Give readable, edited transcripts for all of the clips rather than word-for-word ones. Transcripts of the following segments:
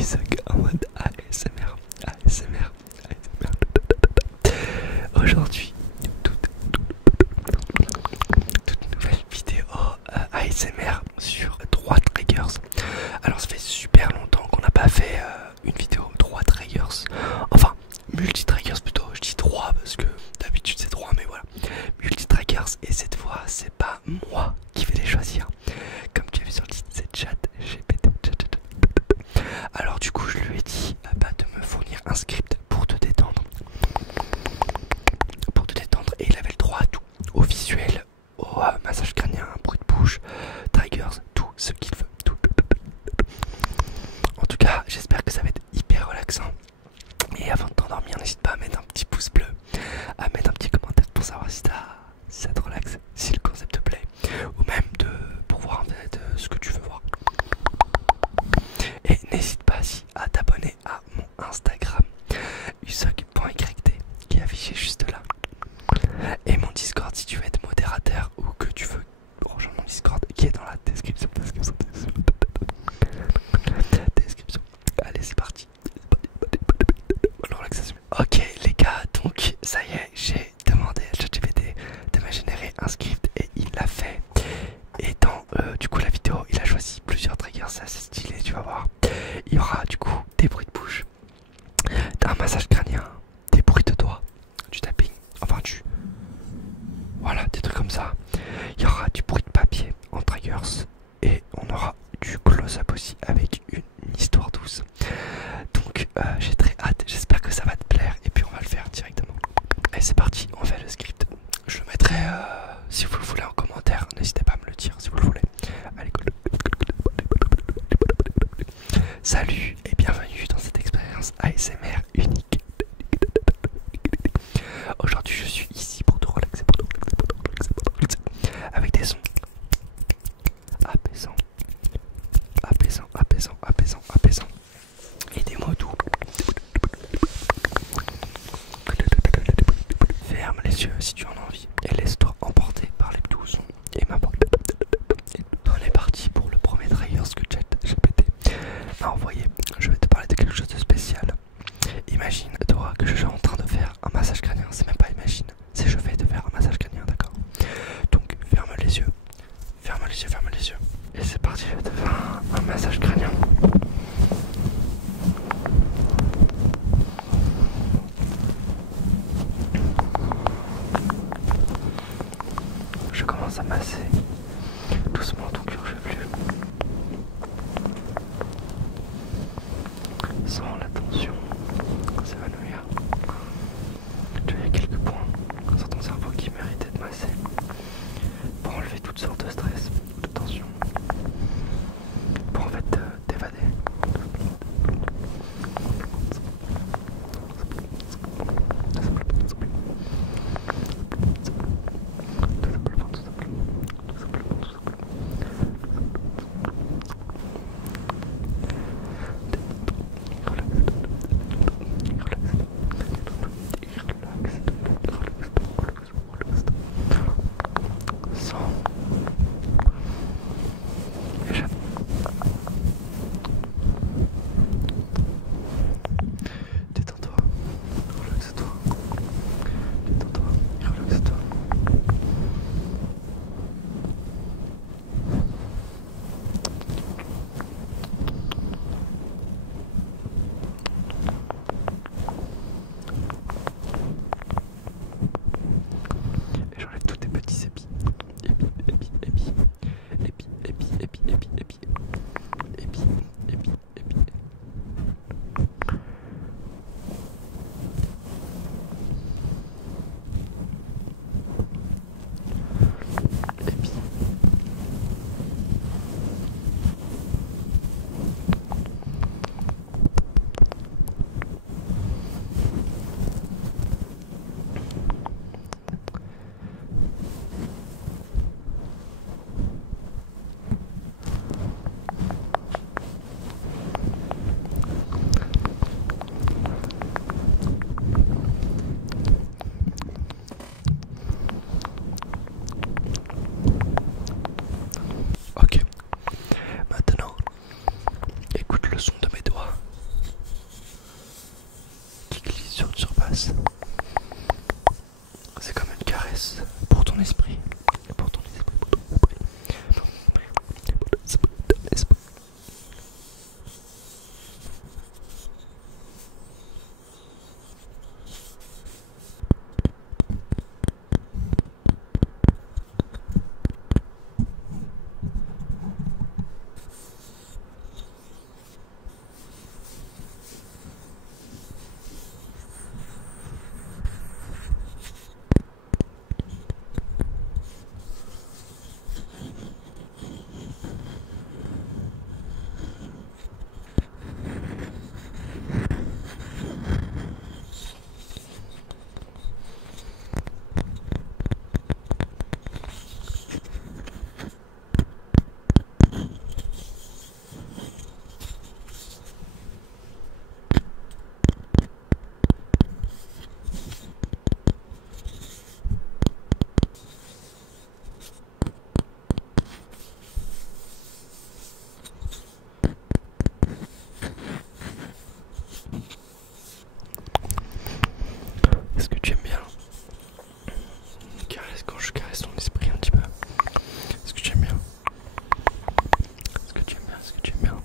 Isaac en mode ASMR, ASMR, ASMR. Aujourd'hui, toute nouvelle vidéo ASMR sur 3 triggers. Alors ça fait super longtemps qu'on n'a pas fait une vidéo 3 triggers. Enfin, multi-triggers plutôt, je dis 3 parce que d'habitude c'est 3 mais voilà. Multi-triggers et cette fois c'est pas moi qui vais les choisir. Comme tu as vu sur le titre, c'est ChatGPT. Alors du coup je lui ai dit de me fournir un script pour te détendre. Et il avait le droit à tout. Au visuel, au massage crânien, bruit de bouche, triggers, tout ce qu'il veut. Tout. En tout cas, j'espère que ça va être hyper relaxant. Et avant de t'endormir, n'hésite pas à mettre un petit pouce bleu, à mettre un petit commentaire pour savoir si ça te relaxe, si le concept te plaît, ou même pour voir en fait ce que tu veux voir. Et n'hésite pas aussi à t'abonner à mon Instagram, usog.yt, qui est affiché juste là. Et mon Discord si tu veux être modérateur ou que tu veux rejoindre mon Discord qui est dans la description. Allez, c'est parti. Relaxation. Ok les gars, donc ça y est, j'ai demandé à ChatGPT de me générer un script et il l'a fait. Et dans du coup la vidéo, il a choisi plusieurs triggers, c'est assez stylé, tu vas voir. Il y aura du coup des bruits de bouche, un massage crânien, des bruits de doigts, du tapping, enfin voilà, des trucs comme ça. Il y aura du bruit de papier en triggers et on aura du close-up aussi avec une histoire douce. Donc j'ai très hâte, j'espère que ça va te plaire et puis on va le faire directement. Et c'est parti, on fait le script. Je le mettrai si vous le voulez en commentaire, n'hésitez pas à me le dire si vous le voulez. Allez, go. Salut et bienvenue dans cette expérience ASMR unique. Aujourd'hui je suis ici pour te relaxer, avec des sons apaisants, et des mots doux. Ferme les yeux si tu en as envie et laisse-toi emporter par les doux sons et ma voix. On est parti pour le premier trigger que ChatGPT m'a envoyé. Je vais te parler de quelque chose de spécial. Imagine-toi que je suis en train de faire un massage crânien. C'est même pas imagine, c'est je vais te faire un massage crânien, d'accord? Donc ferme les yeux. Et c'est parti, je vais te faire un massage crânien. Je commence à masser doucement ton cuir chevelu. Sans la tension s'évanouir. Tu as quelques points sur ton cerveau qui méritent d'être massés pour enlever toutes sortes de stress, de tension, pour en fait t'évader. Détends-toi, relaxe-toi, détends-toi et relaxe-toi. Et j'enlève tous tes petits épis. Ok, maintenant écoute le son de mes doigts. t'embrasse. C'est comme une caresse pour ton esprit. Pour ton esprit, pour ton esprit. Est-ce que tu aimes bien caresse quand je caresse ton esprit un petit peu? Est-ce que tu aimes bien? Est-ce que tu aimes bien? Est-ce que tu aimes bien?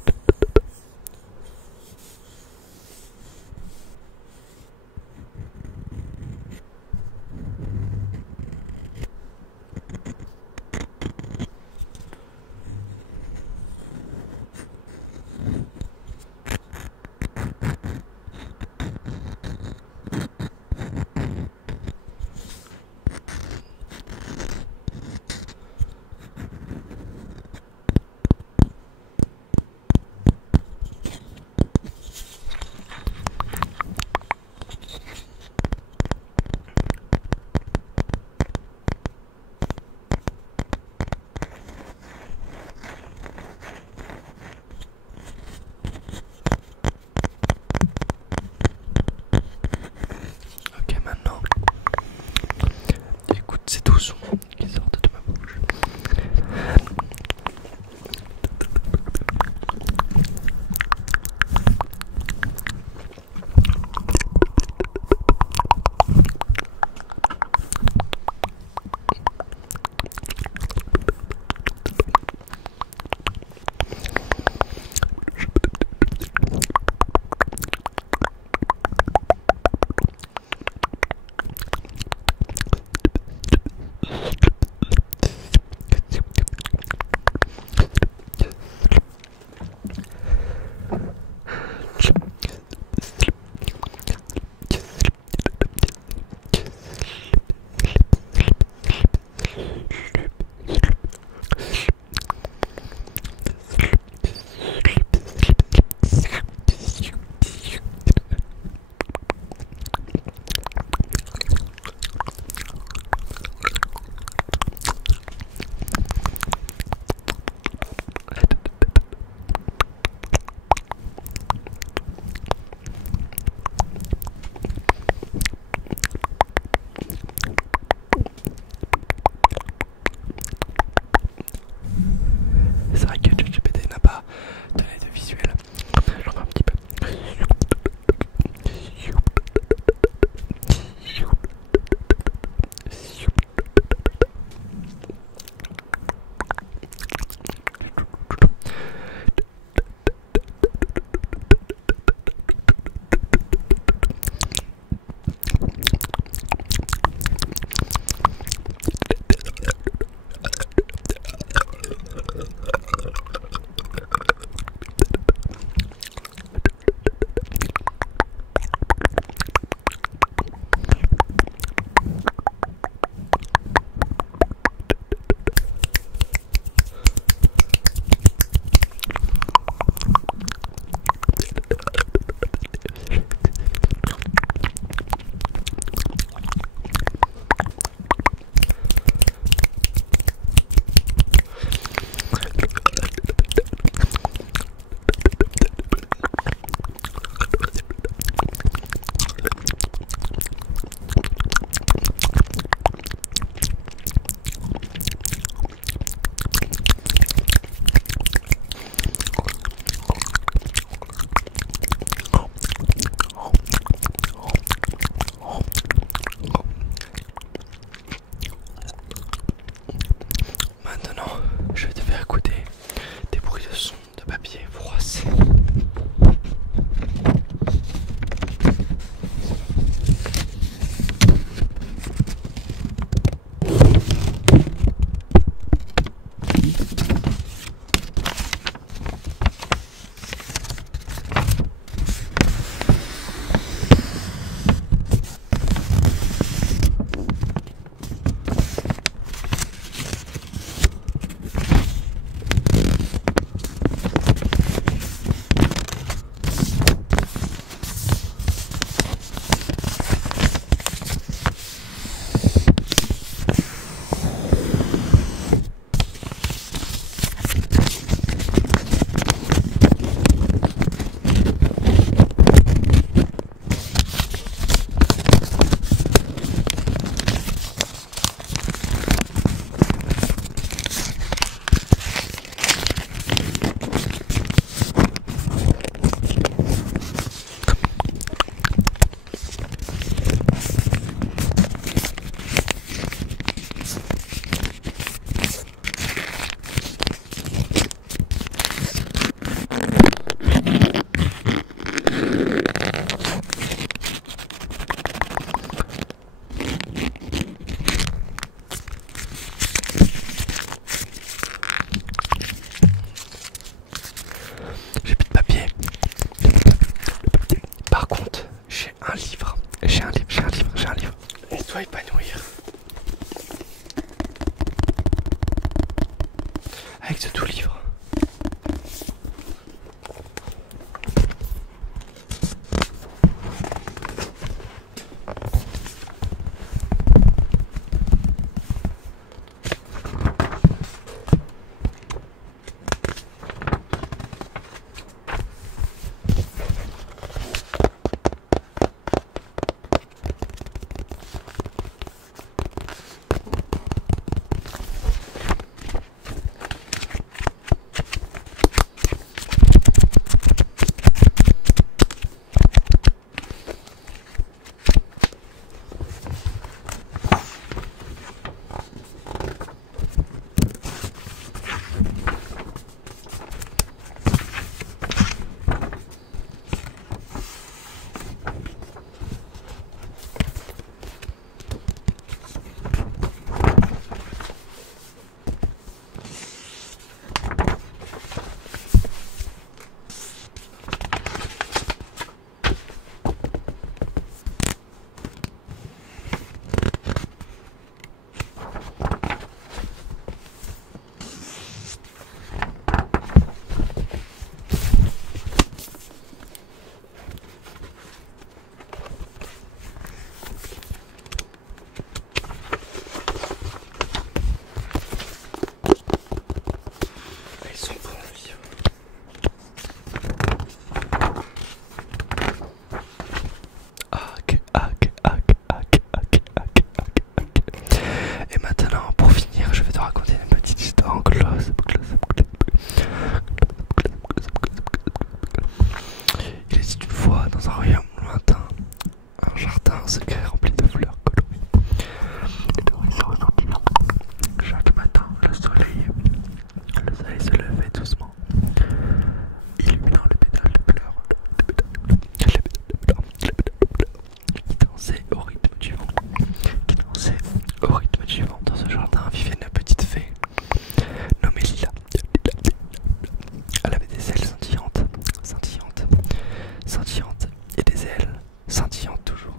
scintillante et des ailes scintillantes toujours.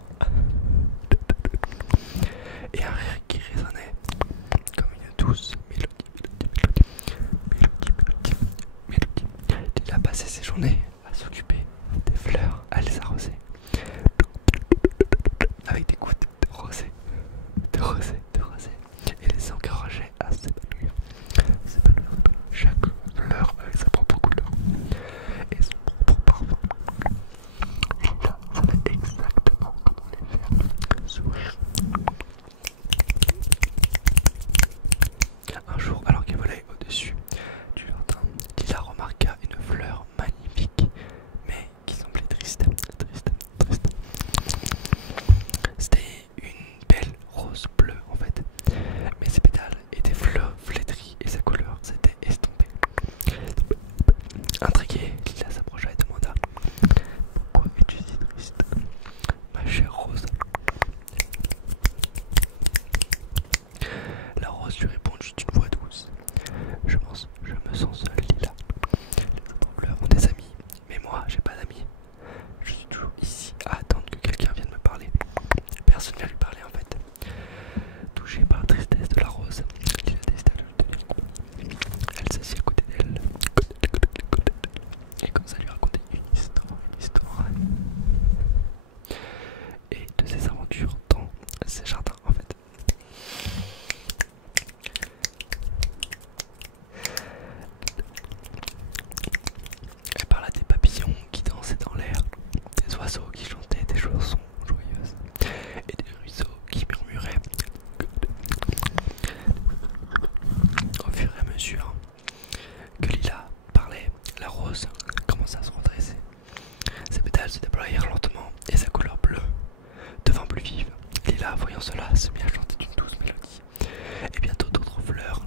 Et un rire qui résonnait comme une douce mélodie. Il a passé ses journées à s'occuper des fleurs, à les arroser avec des gouttes de rosée, et les encourageait à s'épanouir. Chaque fleur avec sa propre couleur et son propre parfum. Lila savait exactement comment les faire sourire. Un jour, alors qu'elle volait au-dessus du jardin, Lila remarqua une fleur magnifique, mais qui semblait triste. C'était une belle rose bleue en fait, mais ses pétales étaient flétris et sa couleur s'était estompée. Intriguée, Lila s'approcha et demanda: pourquoi es-tu si triste, ma chère rose? La rose lui répondit d'une voix douce: je me sens seule, Lila. Les autres fleurs ont des amis, mais moi j'ai pas d'amis. Je suis toujours ici à attendre que quelqu'un vienne me parler. Personne ne vient lui parler en fait. Touchée par la tristesse de la rose, Lila décida de lui tenir. Elle s'assit à côté d'elle et commença à lui raconter une histoire et de ses aventures dans ses jardins en fait. Elle parla des papillons qui dansaient dans l'air, des oiseaux qui chantaient des chansons joyeuses et des ruisseaux qui murmuraient. Au fur et à mesure que Lila parlait, la rose commença à se redresser. Ses pétales se déployèrent lentement et sa couleur bleue devint plus vive. Lila, voyant cela, se mit à chanter d'une douce mélodie. Et bientôt d'autres fleurs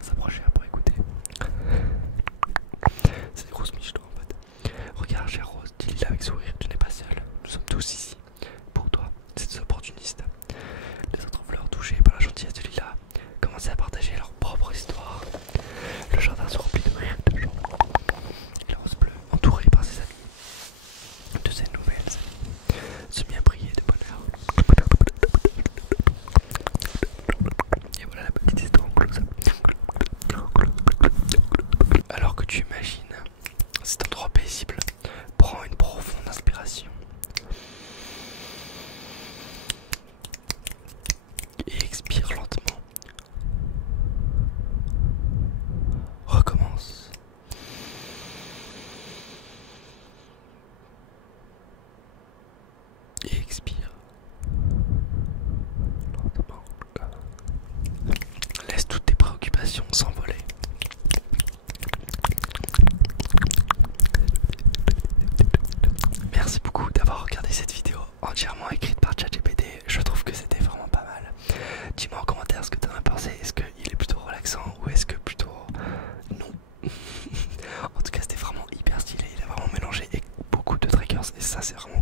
s'approchèrent pour écouter. C'est des grosses miches en fait. Regarde, chère Rose, dit Lila avec sourire, tu n'es pas seule. Nous sommes tous ici pour toi, c'est des opportunistes. Les autres fleurs, touchées par la gentillesse de Lila, commençaient à partager leur propre histoire. Le jardin se remplit de rires et de chants. Et la rose bleue, entourée par ses amis, de ses nouvelles amies, se mit à briller de bonheur. Et voilà la petite histoire en close. Alors que tu imagines cet endroit paisible, prends une profonde inspiration et expire lentement. Recommence. Et expire lentement. Laisse toutes tes préoccupations s'envoler. Merci beaucoup d'avoir regardé cette vidéo entièrement écrite par ChatGPT. Je trouve que c'était vraiment pas mal. Dis-moi en commentaire ce que t'en as pensé. Est-ce qu'il est plutôt relaxant ou est-ce que plutôt non? En tout cas, c'était vraiment hyper stylé. Il a vraiment mélangé beaucoup de triggers et ça, c'est vraiment